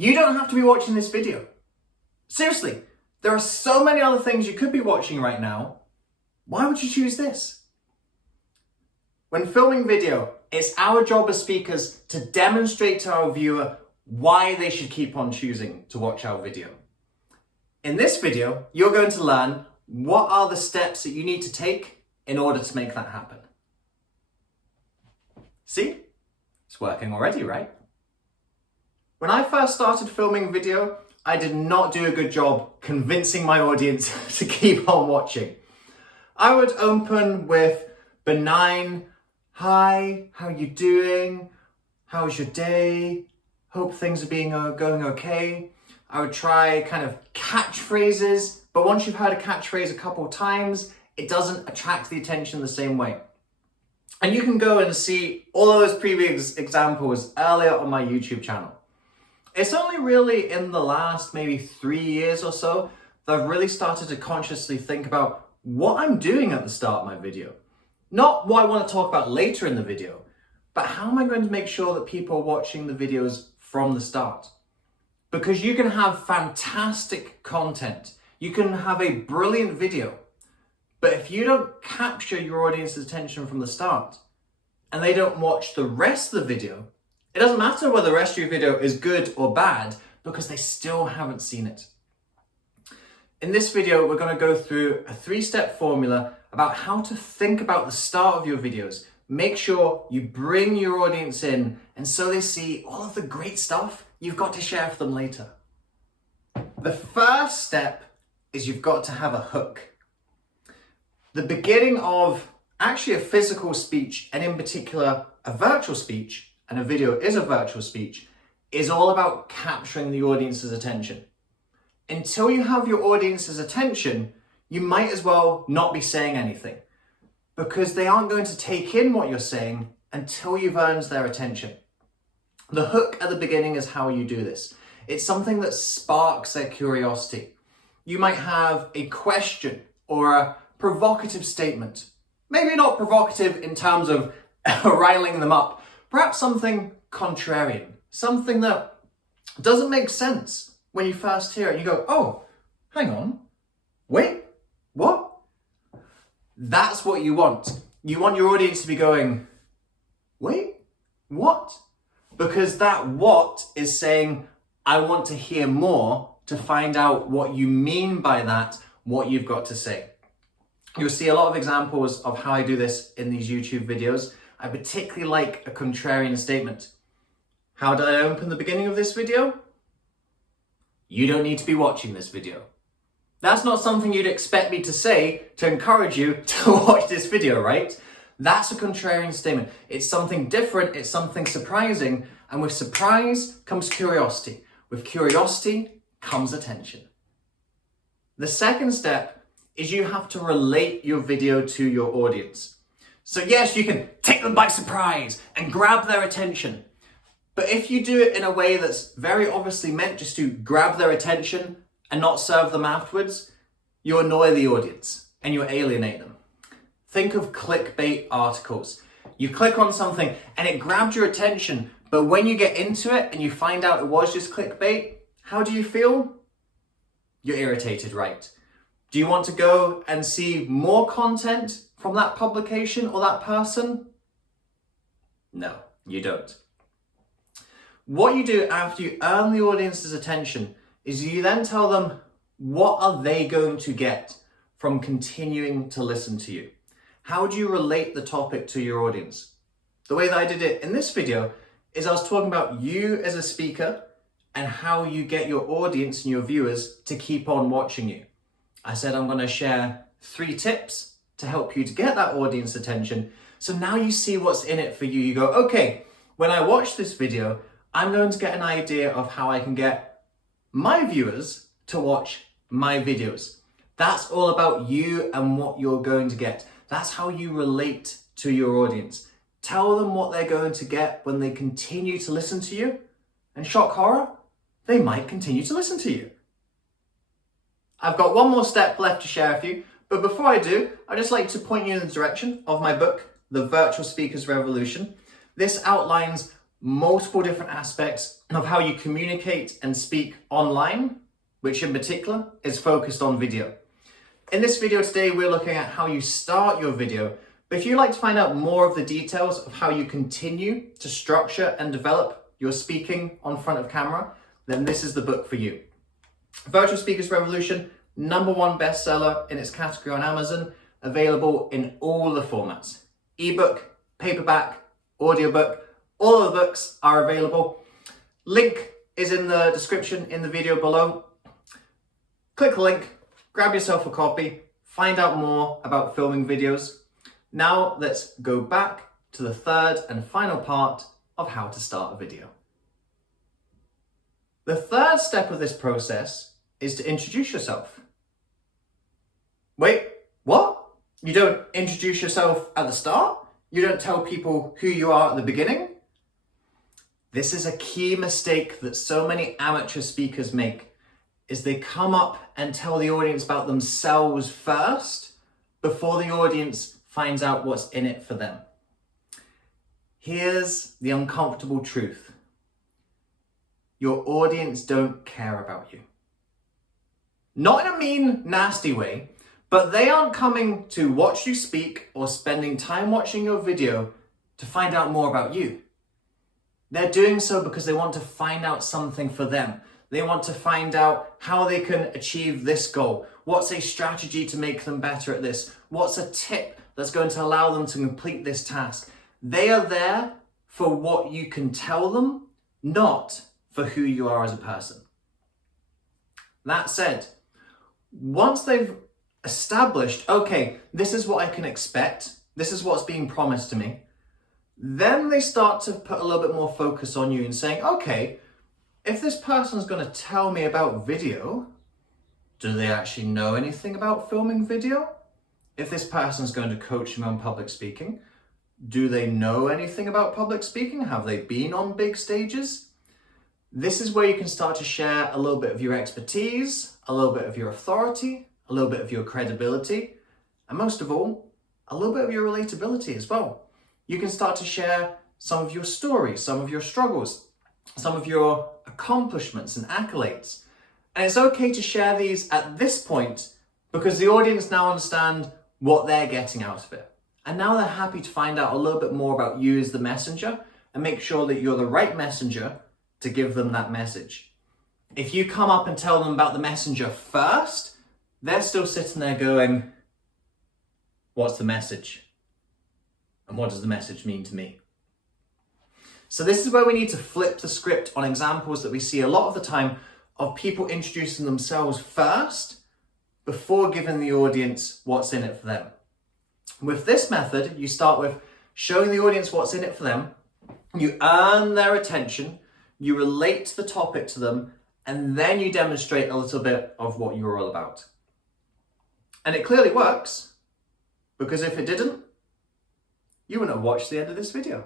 You don't have to be watching this video. Seriously, there are so many other things you could be watching right now. Why would you choose this? When filming video, it's our job as speakers to demonstrate to our viewer why they should keep on choosing to watch our video. In this video, you're going to learn what are the steps that you need to take in order to make that happen. See? It's working already, right? When I first started filming video, I did not do a good job convincing my audience to keep on watching. I would open with benign, "Hi, how you doing? How's your day? Hope things are going okay." I would try kind of catchphrases, but once you've heard a catchphrase a couple of times, it doesn't attract the attention the same way. And you can go and see all of those previous examples earlier on my YouTube channel. It's only really in the last maybe 3 years or so that I've really started to consciously think about what I'm doing at the start of my video. Not what I want to talk about later in the video, but how am I going to make sure that people are watching the videos from the start? Because you can have fantastic content, you can have a brilliant video, but if you don't capture your audience's attention from the start and they don't watch the rest of the video, it doesn't matter whether the rest of your video is good or bad because they still haven't seen it. In this video, we're going to go through a 3-step formula about how to think about the start of your videos. Make sure you bring your audience in and so they see all of the great stuff you've got to share for them later. The first step is you've got to have a hook. The beginning of actually a physical speech, and in particular a virtual speech, and a video is a virtual speech, is all about capturing the audience's attention. Until you have your audience's attention, you might as well not be saying anything because they aren't going to take in what you're saying until you've earned their attention. The hook at the beginning is how you do this. It's something that sparks their curiosity. You might have a question or a provocative statement. Maybe not provocative in terms of riling them up, perhaps something contrarian, something that doesn't make sense when you first hear it. You go, "Oh, hang on, wait, what?" That's what you want. You want your audience to be going, "Wait, what?" Because that "what" is saying, "I want to hear more to find out what you mean by that, what you've got to say." You'll see a lot of examples of how I do this in these YouTube videos. I particularly like a contrarian statement. How did I open the beginning of this video? You don't need to be watching this video. That's not something you'd expect me to say to encourage you to watch this video, right? That's a contrarian statement. It's something different, it's something surprising, and with surprise comes curiosity. With curiosity comes attention. The second step is you have to relate your video to your audience. So yes, you can take them by surprise and grab their attention. But if you do it in a way that's very obviously meant just to grab their attention and not serve them afterwards, you annoy the audience and you alienate them. Think of clickbait articles. You click on something and it grabbed your attention, but when you get into it and you find out it was just clickbait, how do you feel? You're irritated, right? Do you want to go and see more content from that publication or that person? No, you don't. What you do after you earn the audience's attention is you then tell them what are they going to get from continuing to listen to you. How do you relate the topic to your audience? The way that I did it in this video is I was talking about you as a speaker and how you get your audience and your viewers to keep on watching you. I said I'm going to share 3 tips to help you to get that audience attention. So now you see what's in it for you. You go, okay, when I watch this video, I'm going to get an idea of how I can get my viewers to watch my videos. That's all about you and what you're going to get. That's how you relate to your audience. Tell them what they're going to get when they continue to listen to you. And shock horror, they might continue to listen to you. I've got one more step left to share with you, but before I do, I'd just like to point you in the direction of my book, The Virtual Speaker's Revolution. This outlines multiple different aspects of how you communicate and speak online, which in particular is focused on video. In this video today, we're looking at how you start your video, but if you'd like to find out more of the details of how you continue to structure and develop your speaking on front of camera, then this is the book for you. Virtual Speakers Revolution, #1 bestseller in its category on Amazon, available in all the formats. Ebook, paperback, audiobook, all of the books are available. Link is in the description in the video below. Click the link, grab yourself a copy, find out more about filming videos. Now let's go back to the third and final part of how to start a video. The third step of this process is to introduce yourself. Wait, what? You don't introduce yourself at the start? You don't tell people who you are at the beginning? This is a key mistake that so many amateur speakers make, is they come up and tell the audience about themselves first before the audience finds out what's in it for them. Here's the uncomfortable truth. Your audience don't care about you. Not in a mean, nasty way, but they aren't coming to watch you speak or spending time watching your video to find out more about you. They're doing so because they want to find out something for them. They want to find out how they can achieve this goal. What's a strategy to make them better at this? What's a tip that's going to allow them to complete this task? They are there for what you can tell them, not for who you are as a person. That said, once they've established, okay, this is what I can expect, this is what's being promised to me, then they start to put a little bit more focus on you and saying, okay, if this person's going to tell me about video, do they actually know anything about filming video? If this person's going to coach me on public speaking, do they know anything about public speaking? Have they been on big stages? This is where you can start to share a little bit of your expertise, a little bit of your authority, a little bit of your credibility, and most of all, a little bit of your relatability as well. You can start to share some of your stories, some of your struggles, some of your accomplishments and accolades. And it's okay to share these at this point because the audience now understand what they're getting out of it. And now they're happy to find out a little bit more about you as the messenger and make sure that you're the right messenger to give them that message. If you come up and tell them about the messenger first, they're still sitting there going, what's the message? And what does the message mean to me? So this is where we need to flip the script on examples that we see a lot of the time of people introducing themselves first before giving the audience what's in it for them. With this method, you start with showing the audience what's in it for them, you earn their attention, you relate the topic to them, and then you demonstrate a little bit of what you're all about. And it clearly works, because if it didn't, you wouldn't have watched the end of this video.